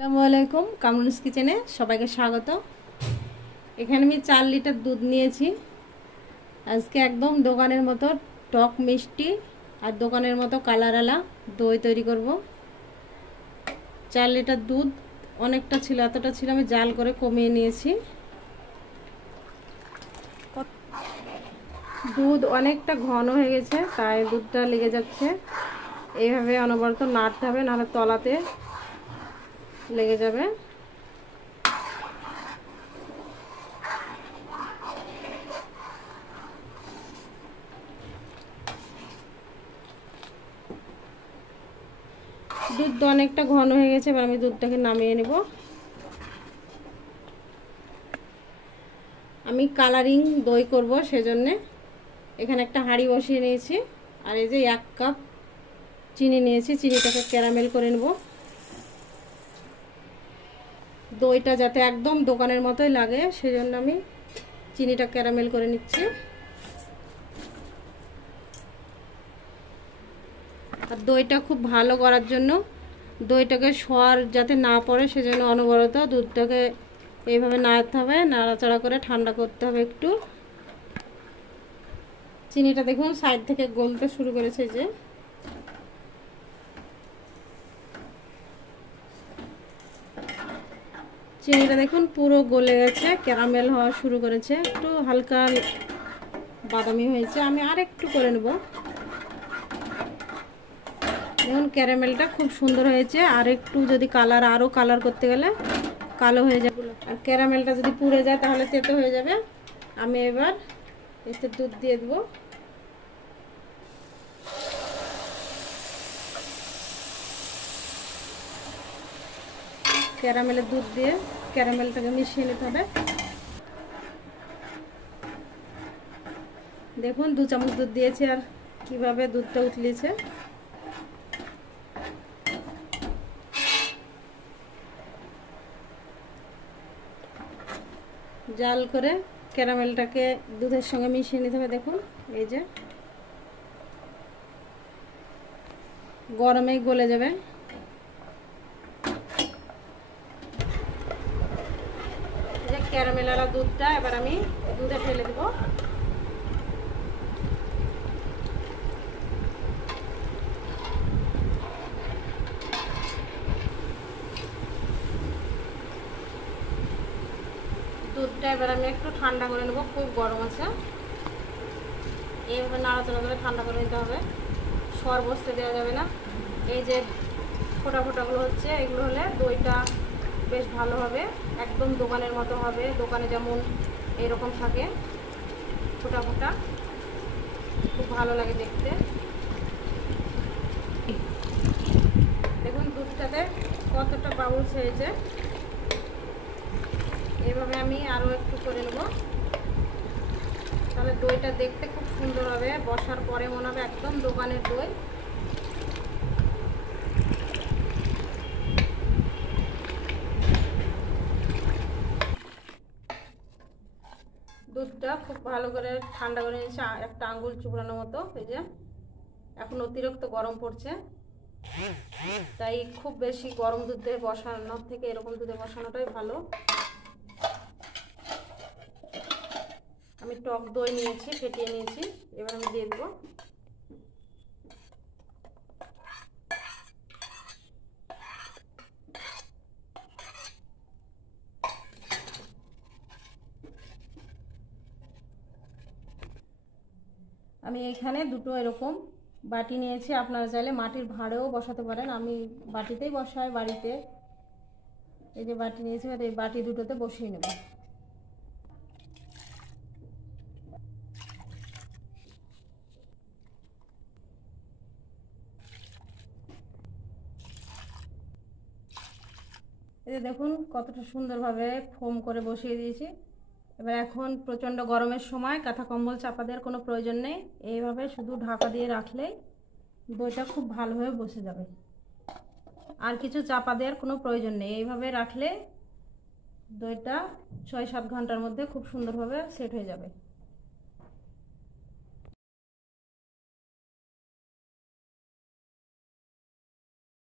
আসসালামু আলাইকুম, কামরুলস কিচেনে সবাইকে স্বাগত। এখানে আমি 4 লিটার দুধ নিয়েছি। আজকে একদম দোকানের মতো টক মিষ্টি আর দোকানের মতো কালারওয়ালা দই তৈরি করব। 4 লিটার দুধ অনেকটা ছিল, এতটা ছিল, আমি জাল করে কমিয়ে নিয়েছি। দুধ অনেকটা ঘন হয়ে গেছে, তাই দুধটা লেগে যাচ্ছে। এইভাবে অনবরত নাড়তে হবে, নাহলে তলাতে লেগে যাবে। দুধ অনেকটা ঘন হয়ে গেছে, এবার আমি দুধটাকে নামিয়ে নেব। আমি কালারিং দই করব, সেজন্যে এখানে একটা হাঁড়ি বসিয়ে নিয়েছি। আর এই যে 1 কাপ চিনি নিয়েছি, চিনিটাকে ক্যারামেল করে নেব। দইটা যাতে একদম দোকানের মতোই লাগে, সেজন্য আমি চিনিটা ক্যারামেল করে নিচ্ছি। আর দইটা খুব ভালো করার জন্য দইটাকে সর যাতে না পড়ে, সেজন্য অনবরত দুধটাকে এইভাবে নাড়াতে হবে, নাড়াচাড়া করে ঠান্ডা করতে হবে একটু। চিনিটা দেখুন সাইড থেকে গলতে শুরু করেছে, যে চিনিটা দেখুন পুরো গলে গেছে, ক্যারামেল হওয়া শুরু করেছে, একটু হালকা বাদামি হয়েছে। আমি আর একটু করে নেব। দেখুন ক্যারামেলটা খুব সুন্দর হয়েছে। আর একটু যদি আরও কালার করতে গেলে কালো হয়ে যাবে। আর ক্যারামেলটা যদি পুড়ে যায় তাহলে তেতো হয়ে যাবে। আমি এবার এতে দুধ দিয়ে দেবো। ক্যারামেলের দুধ দিয়ে ক্যারামেলটাকে মিশিয়ে নিতে হবে। দেখুন 2 চামচ দুধ দিয়েছি, আর কিভাবে দুধটা উতলিয়েছে। জাল করে ক্যারামেলটাকে দুধের সঙ্গে মিশিয়ে নিতে হবে। দেখুন এই যে গরমেই গলে যাবে। এই যে ক্যারামেলওয়ালা দুধটা এবার আমি দুধে ফেলে দেবো। দুধটা এবার আমি একটু ঠান্ডা করে নেবো, খুব গরম আছে। এইভাবে নাড়াচাড়া করে ঠান্ডা করে নিতে হবে, সর বসতে দেওয়া যাবে না। এই যে ফোটা ফোটাগুলো হচ্ছে, এগুলো হলে দইটা বেশ ভালো হবে, একদম দোকানের মতো হবে। দোকানে যেমন এরকম থাকে ফোটা ফোটা, খুব ভালো লাগে দেখতে। দেখুন দুধটাতে কতটা বাবুলস হয়েছে। এইভাবে আমি আরও একটু করে নেব, তাহলে দইটা দেখতে খুব সুন্দর হবে। বসার পরে মনে হবে একদম দোকানের দই। দুধটা খুব ভালো করে ঠান্ডা করে নিয়েছি, একটা আঙ্গুল চুবড়ানোর মতো। এই যে এখন অতিরিক্ত গরম পড়ছে, তাই খুব বেশি গরম দুধে বসানোর থেকে এরকম দুধে বসানোটাই ভালো। আমি টক দই নিয়েছি, ফেটিয়ে নিয়েছি, এবার আমি দিয়ে দেবো। আমি এখানে দুটো এরকম বাটি নিয়েছি, আপনারা চাইলে মাটির ভাঁড়েও বসাতে পারেন। আমি বাটিতেই বসাই বাড়িতে। এই যে বাটি নিয়েছি, আর এই বাটি দুটোতে বসিয়ে নেব। এই যে দেখুন কতটা সুন্দরভাবে ফোম করে বসিয়ে দিয়েছি। এবার এখন প্রচণ্ড গরমের সময় কাঁথা কম্বল চাপা দেওয়ার কোনো প্রয়োজন নেই। এইভাবে শুধু ঢাকা দিয়ে রাখলেই দইটা খুব ভালোভাবে বসে যাবে। আর কিছু চাপা দেওয়ার কোনো প্রয়োজন নেই। এইভাবে রাখলে দইটা 6-7 ঘন্টার মধ্যে খুব সুন্দরভাবে সেট হয়ে যাবে।